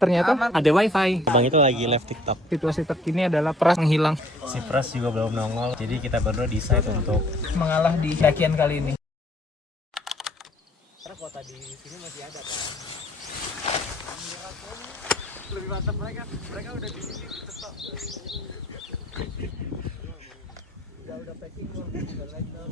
ternyata ada wifi. Bang itu lagi live TikTok. Situasi terkini adalah Pras menghilang. Si Pras juga belum nongol, jadi kita berdua decide untuk Mengalah di dakian kali ini. karena kota di sini masih ada kan. Lebih mantap mereka udah di sini tetap. Udah packing loh, udah lockdown.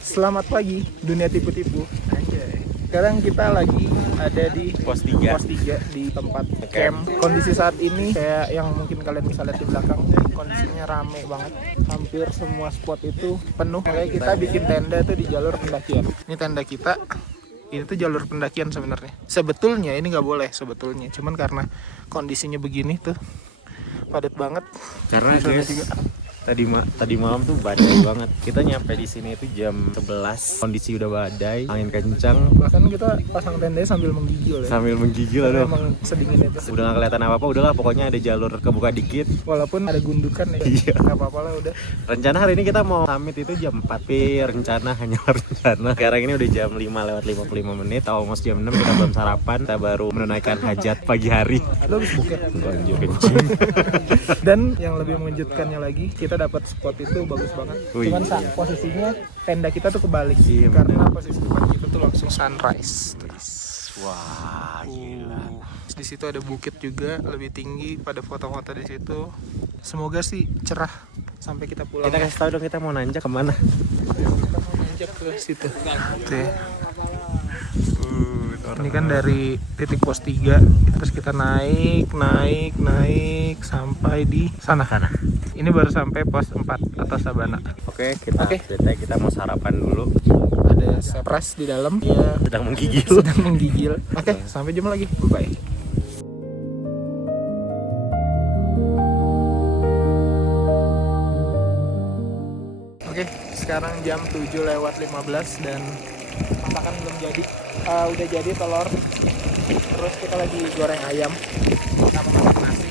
Selamat pagi dunia tipu-tipu. Anjay. Sekarang kita lagi ada di Pos 3 di tempat camp. Kondisi saat ini kayak yang mungkin kalian bisa lihat di belakang, kondisinya rame banget. Hampir semua spot itu penuh. Makanya kita bikin tenda tuh di jalur pendakian. Ini tenda kita. Ini tuh jalur pendakian sebenarnya. Sebetulnya ini nggak boleh sebetulnya. Cuman karena kondisinya begini tuh padat banget. karena guys tadi malam tuh badai banget. Kita nyampe di sini itu jam 11. Kondisi udah badai, angin kencang, Bahkan kita pasang tendanya sambil menggigil ya. sambil menggigil. Karena Aduh. emang sedingin itu. Udah gak kelihatan apa-apa, udahlah pokoknya ada jalur kebuka dikit. Walaupun ada gundukan ya. Iya. Nggak apa-apa lah udah. Rencana hari ini kita mau summit itu jam 4, tapi rencana hanya rencana. Sekarang ini udah jam 5:55, almost jam 6, kita belum sarapan. Kita baru menunaikan hajat pagi hari. Lo habis buket. Enggak, anjir kencing. Dan yang lebih mengejutkannya lagi, kita dapat spot itu bagus banget. Wih. Cuman posisinya tenda kita tuh kebalik. Iya, Karena posisi tempat kita tuh langsung sunrise. Wah, gila. Di situ ada bukit juga lebih tinggi, pada foto-foto di situ. Semoga sih cerah sampai kita pulang. Kita kasih tahu dong kita mau nanjak kemana. Kita mau nanjak ke situ. Tuh ya. Ini kan dari titik pos 3, terus kita naik sampai di sana. Ini baru sampai pos 4 atas Sabana. Oke, kita mau sarapan dulu. Ada Pras di dalam, dia Sedang menggigil. sedang menggigil. Oke, sampai jumpa lagi. Bye-bye. Oke, sekarang jam 7:15 dan masakan belum jadi. Udah jadi telur. Terus kita lagi goreng ayam. Kita masak nasi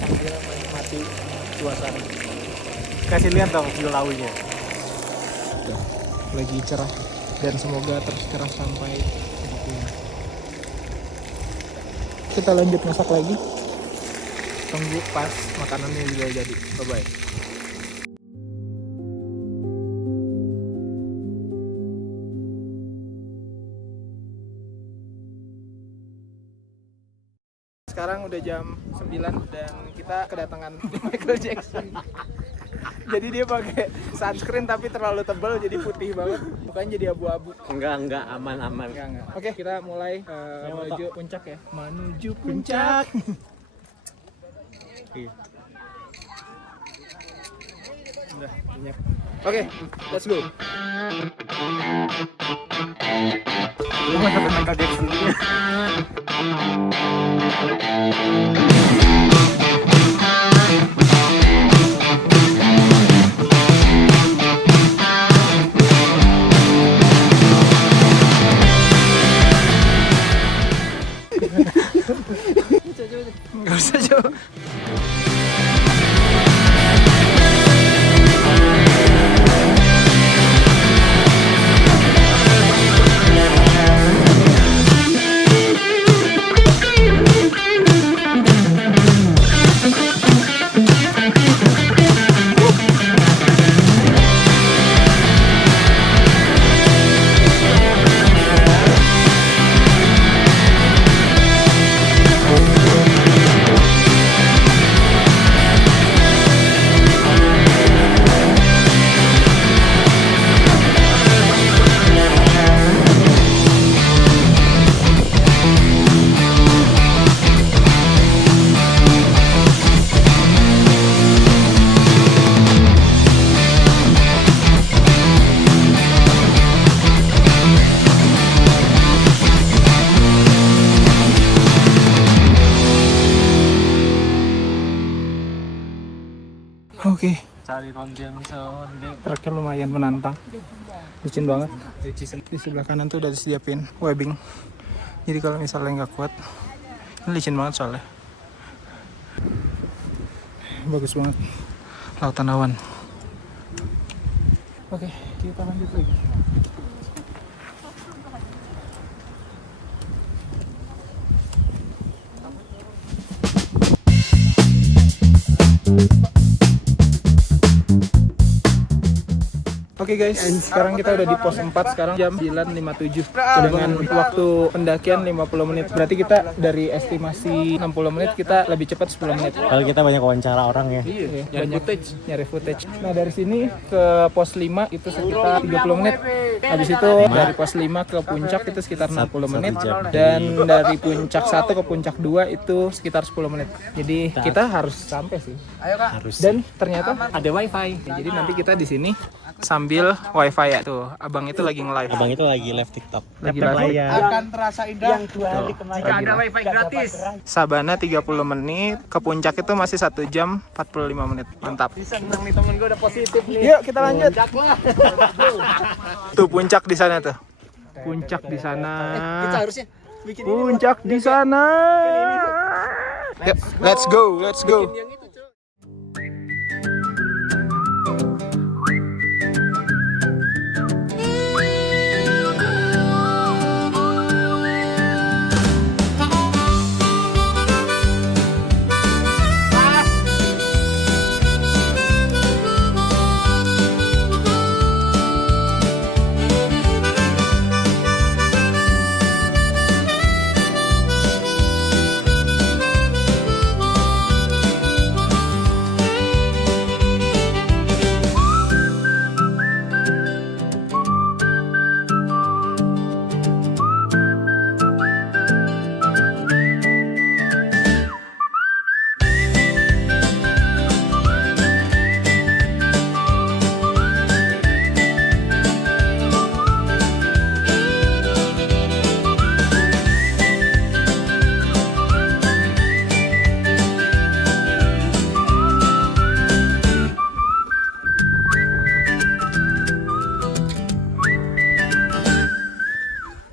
sambil menikmati suasana. Kasih lihat dong view launya. Lagi cerah dan semoga terus cerah sampai kita pulang. Kita lanjut masak lagi. Tunggu pas makanannya juga jadi. Bye bye. Sekarang udah jam 9 dan kita kedatangan Michael Jackson. Jadi dia pakai sunscreen tapi terlalu tebal jadi putih banget, bukan jadi abu-abu. Enggak, aman. Enggak. Oke, kita mulai menuju puncak ya. Menuju puncak. Iya. Udah, minyak. Oke, let's go. Lu masa Michael Jackson dulu. Nggak usah coba. Oke, Cari ronde. terakhir lumayan menantang. Licin banget. Di sebelah kanan tuh udah disiapin webbing. Jadi kalau misalnya nggak kuat, ini licin banget soalnya. Bagus banget. Lautan awan. Oke, kita lanjut lagi. Oke guys, sekarang kita udah di pos 4, sekarang jam 9.57 dengan waktu pendakian 50 menit. Berarti kita dari estimasi 60 menit kita lebih cepat 10 menit. Kalau kita banyak wawancara orang ya. Iya, nyari footage. Nah, dari sini ke pos 5 itu sekitar 30 menit. Habis itu dari pos 5 ke puncak itu sekitar 60 menit dan dari puncak 1 ke puncak 2 itu sekitar 10 menit. Jadi kita harus sampai sih. Harus. Dan ternyata ada wifi. Jadi nanti kita di sini sambil wifi ya tuh. Abang itu lagi nge-live. Abang itu lagi live TikTok. Lagi Tap-tap live. layar. Akan terasa indah yang 2 hari kemarin jika ada wifi gratis. Sabana 30 menit, ke puncak itu masih 1 jam 45 menit. Mantap. Senang nih temen gue udah positif nih. Yuk kita lanjut. Puncak lah. Tuh puncak di sana tuh. Puncak di sana. Kita harusnya bikin ini. Puncak di sana. Yuk, let's go, let's go. Yang itu, Cok.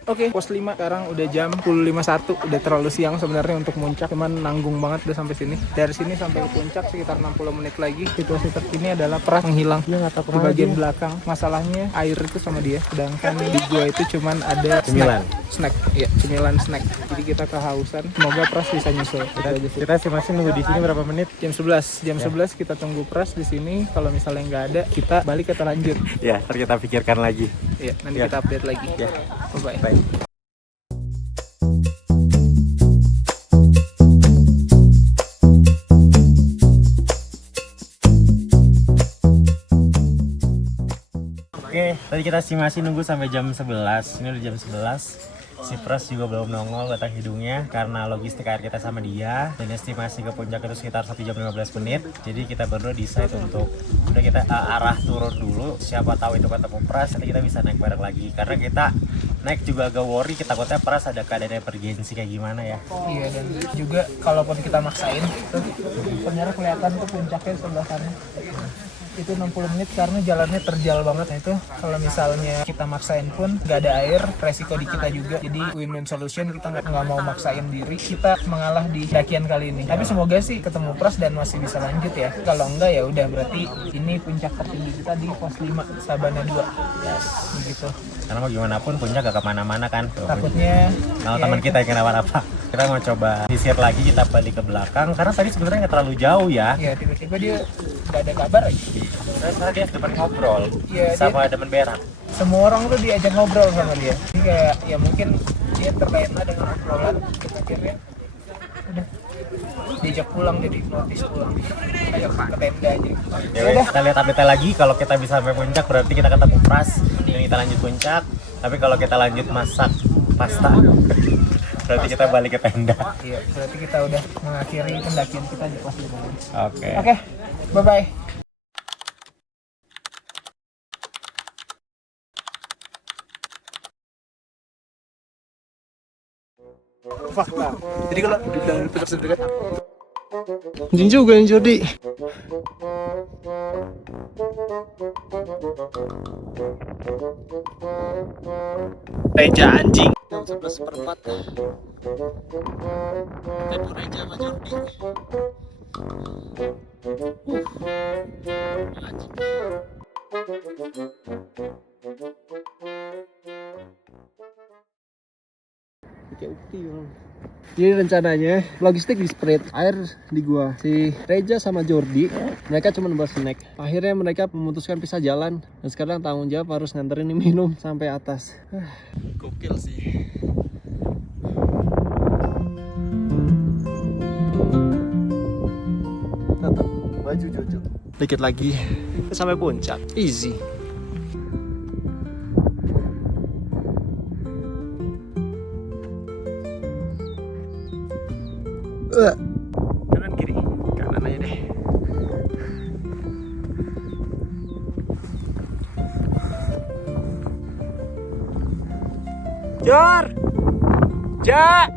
Oke, pos 5 sekarang udah jam 10.51. Udah terlalu siang sebenarnya untuk puncak, cuman nanggung banget udah sampai sini. Dari sini sampai ke puncak sekitar 60 menit lagi. Situasi terkini adalah Pras menghilang di bagian belakang. Masalahnya air itu sama dia, sedangkan di gua itu cuman ada Cemilan. snack. Iya, cemilan snack. Jadi kita kehausan. Semoga Pras bisa nyusul. Itu aja sih. Kita sih masih nunggu di sini berapa menit? Jam 11. Jam 11 kita tunggu Pras di sini. Kalau misalnya nggak ada, kita balik kita lanjut. Ya, ntar kita pikirkan lagi. Iya, nanti Ya. kita update lagi. Ya. Bye-bye. Baik. Oke, tadi kita sih masih nunggu sampai jam 11. Ini udah jam 11. Si Pras juga belum nongol batang hidungnya karena logistik air kita sama dia, dan estimasi ke puncak itu sekitar 1 jam 15 menit. Jadi kita berdua decide untuk udah kita arah turun dulu, siapa tahu itu ketemu Pras, nanti kita bisa naik bareng lagi. Karena kita naik juga agak worry, kita takutnya Pras ada keadaan emergensi kayak gimana ya. Iya, dan juga kalaupun kita maksain tuh ternyata kelihatan tuh puncaknya sebelah sana. Itu 60 menit karena jalannya terjal banget. Nah itu kalau misalnya kita maksain pun nggak ada air, resiko di kita juga. Jadi win-win solution, kita nggak mau maksain diri, kita mengalah di dakian kali ini. Tapi semoga sih ketemu Pras dan masih bisa lanjut ya. Kalau enggak ya udah, berarti ini puncak tertinggi kita di pos 5 Sabana 2. Yes. Begitu. Karena mau gimana pun puncak gak kemana-mana kan. Takutnya Kalau ya, teman kita yang kenapa-napa, kita mau coba sisir lagi, kita balik ke belakang karena tadi sebenarnya nggak terlalu jauh ya. ya tiba-tiba dia nggak ada kabar aja. Karena dia depan ngobrol Iya, sama demen berak. Semua orang tuh diajak ngobrol sama dia. Jadi kayak ya mungkin dia terlena dengan obrolan, kita akhirnya udah diajak pulang, jadi notis pulang. Ayo ke tenda aja. Ya udah, kita lihat update lagi. Kalau kita bisa sampai puncak berarti kita ketemu Pras dan kita lanjut puncak. Tapi kalau kita lanjut masak pasta berarti kita balik ke tenda. Iya, berarti kita udah mengakhiri pendakian kita di pos 5. Oke. Oke, bye-bye. Fakta. Jadi kalau dibilang puncak terdekat Anjing juga yang Jordi. Reja anjing. Jam 11:04. Itu Reja sama Jordi. Kayak ukti bang. Jadi rencananya logistik di spread, air di gua. Si Reja sama Jordi mereka cuma buat snack. Akhirnya mereka memutuskan pisah jalan. Dan sekarang tanggung jawab harus nganterin ini minum sampai atas. Gokil sih. Tetap baju Jojo. Dikit lagi sampai puncak. Easy. Kanan kiri, kanan aja deh. Jor, Ja.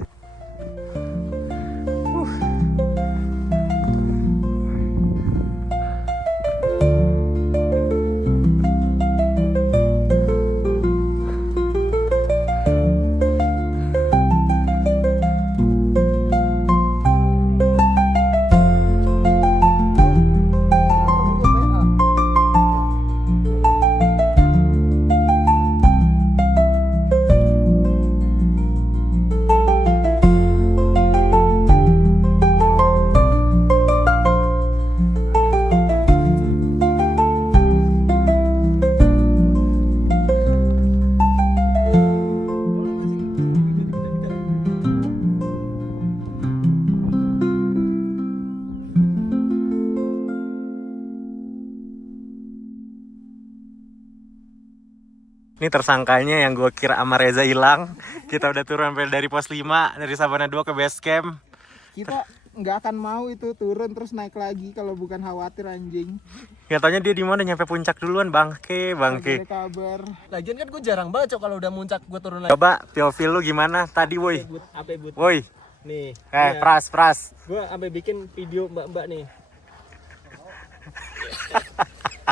Ini tersangkanya yang gue kira sama Reza hilang. Kita udah turun sampai dari pos 5, dari Sabana 2 ke base camp. Kita nggak akan mau itu turun terus naik lagi kalau bukan khawatir anjing. Gak taunya dia di mana nyampe puncak duluan, bangke. Gak ada kabar. Lagian kan gue jarang banget Cok, kalau udah muncak gue turun lagi. Coba feel lu gimana tadi, woi. Apa but? Woi. Nih. Pras. Gue sampai bikin video mbak-mbak nih.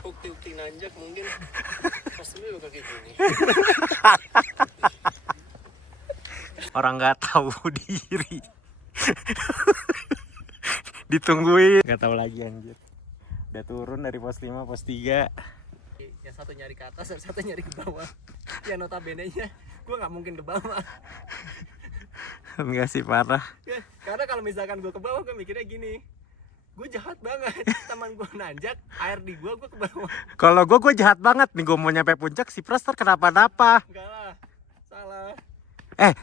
Ukti nanjak mungkin pas dulu kayak gini. Orang nggak tahu diri. Ditungguin. Nggak tahu lagi anjir. Udah turun dari pos 5, pos 3. Yang satu nyari ke atas, yang satu nyari ke bawah. Ya notabene-nya gue nggak mungkin ke bawah. Enggak sih, parah. Ya, karena kalau misalkan gue ke bawah gue mikirnya gini. Gue jahat banget, teman gue nanjak, air di gue ke bawah. Kalau gue jahat banget nih, gue mau nyampe puncak si Pras kenapa-napa. Enggak lah, salah.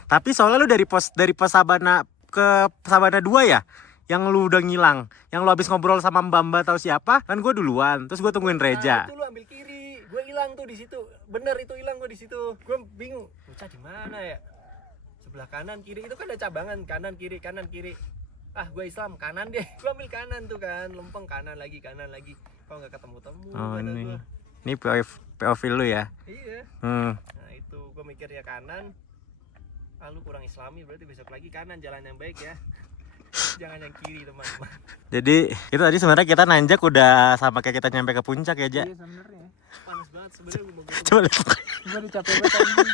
Tapi soalnya lu dari pos Sabana ke Sabana 2 ya? Yang lu udah ngilang, yang lu habis ngobrol sama Mbak atau siapa, kan gue duluan, terus gue tungguin Reja. Nah, itu lu ambil kiri, gue hilang tuh di situ. Bener itu hilang gue di situ. Gue bingung, bocah di mana ya? Sebelah kanan kiri itu kan ada cabangan, kanan kiri. Ah, gue Islam kanan deh. Gue ambil kanan tuh kan, lempeng kanan lagi. Kalau nggak ketemu-temu. Oh ini. Ini POV lu ya? Iya. Nah itu gue mikir ya kanan. Lu kurang Islami, berarti besok lagi kanan, jalan yang baik ya. Jangan yang kiri teman-teman. Jadi itu tadi sebenarnya kita nanjak udah sama kayak kita nyampe ke puncak ya, Ja? Iya sebenarnya. Panas banget sebenarnya gue mau Coba lihat. Gue udah capek banget anjing.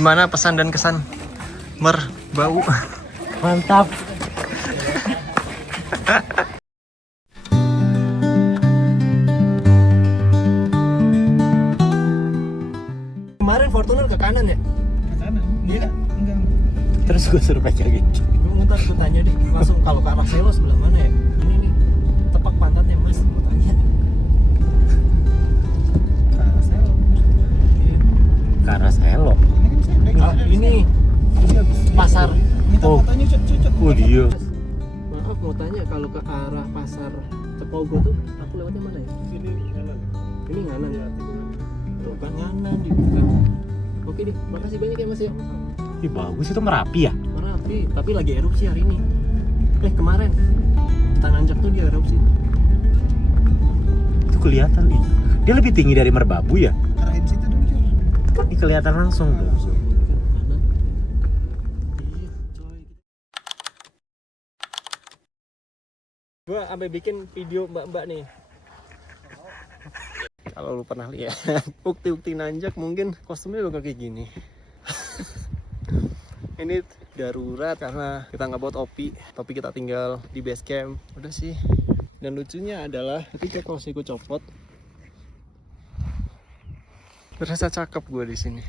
Gimana pesan dan kesan Merbau? Mantap. Kemarin Fortuner ke kanan ya? Ke kanan? Iya. Enggak. Terus gue suruh pakai gitu. Gue tanya deh, langsung kalau ke arah Selo sebelah mana ya? Ini nih, tepak pantatnya mas, gue tanya. Ke arah Selo. Ke arah Selo. Ini kan saya Ini pasar. Minta Oh. fotonya cocok. Oh dia. Maaf mau tanya kalau ke arah pasar Cepogo tuh aku lewatnya mana ya? Sini kanan. Ini nganan. Iya, tikungan. Tuh kan nganan dibuka. Oke deh, makasih banyak ya mas ya. Ih bagus itu Merapi ya. Merapi, tapi lagi erupsi hari ini. Kemarin kita nanjak tuh dia erupsi. Itu kelihatan ih. Dia lebih tinggi dari Merbabu ya. Arahin situ dong, Jur. Ini kelihatan langsung tuh. Gua sampai bikin video mbak-mbak nih. Kalau lu pernah lihat ukti-ukti nanjak mungkin kostumnya udah kayak gini. Ini darurat karena kita nggak bawa topi kita tinggal di base camp. Udah sih. Dan lucunya adalah ketika kaos gue copot, berasa cakep gue di sini.